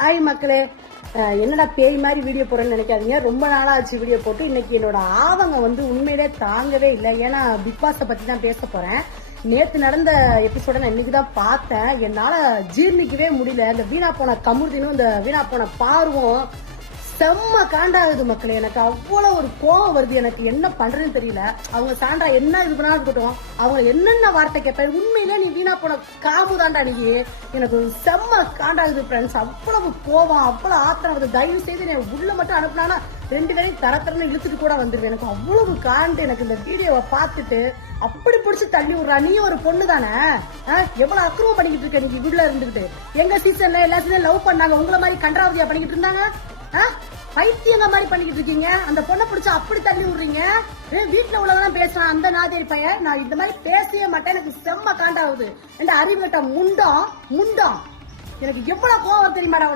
Hi மக்களே, என்னடா பேய் மாதிரி வீடியோ போடுறேன்னு நினைக்காதீங்க. ரொம்ப நாளா ஆச்சு வீடியோ போட்டு. இன்னைக்கு என்னோட ஆவங்க உண்மையிலே தாங்கவே இல்லை. ஏன்னா பிக் பாஸை பத்தி தான் பேச போறேன். நேத்து நடந்த எபிசோட நான் இன்னைக்குதான் பார்த்தேன். என்னால ஜீர்ணிக்கவே முடியல. இந்த வீணா போன கமுர்தினும் இந்த வீணா போன பார்வும் செம்ம காண்டாகுது மக்களே. எனக்கு அவ்வளவு ஒரு கோவம் வருது. எனக்கு என்ன பண்றதுன்னு தெரியல. அவங்க சாண்டா என்ன இது பண்ணா இருக்கட்டும், அவங்க என்னென்ன வார்த்தை கேட்பாரு. உண்மையிலே நீ வீணா போன காமுதாண்டா நீ. எனக்கு செம்ம காண்டாகுது ஃப்ரெண்ட்ஸ். அவ்வளவு கோவம், அவ்வளவு ஆத்திரம் வருது. தயவு செய்து நீ உள்ள மட்டும் அனுப்புனா 2 பேரையும் தரத்தரன்னு இழுத்துட்டு கூட வந்துருவேன். எனக்கு அவ்வளவு காண்டு. எனக்கு இந்த வீடியோவை பார்த்துட்டு அப்படி பிடிச்சி தள்ளி விடுறா. நீ ஒரு பொண்ணு தானே, எவ்வளவு அக்கிரமம் பண்ணிக்கிட்டு இருக்க நீங்க வீட்டுல இருந்துகிட்டு. எங்க சீசன்ல எல்லாத்தையும் லவ் பண்ணாங்க, உங்களை மாதிரி கன்றாவதியா பண்ணிக்கிட்டு இருந்தாங்க. பைத்தியங்க மாதிரி பண்ணிக்கிட்டு இருக்கீங்க. அந்த பொண்ணை பிடிச்சா அப்படி தள்ளி விடுறீங்க. வீட்டுல உள்ளதான் பேசுறான் அந்த நாதேரி பையன். நான் இந்த மாதிரி பேசவே மாட்டேன். எனக்கு செம்ம காண்டாகுது. என்ற அறிவுகிட்ட முண்டம் எனக்கு எவ்வளவு கோவம் தெரியுமாடா.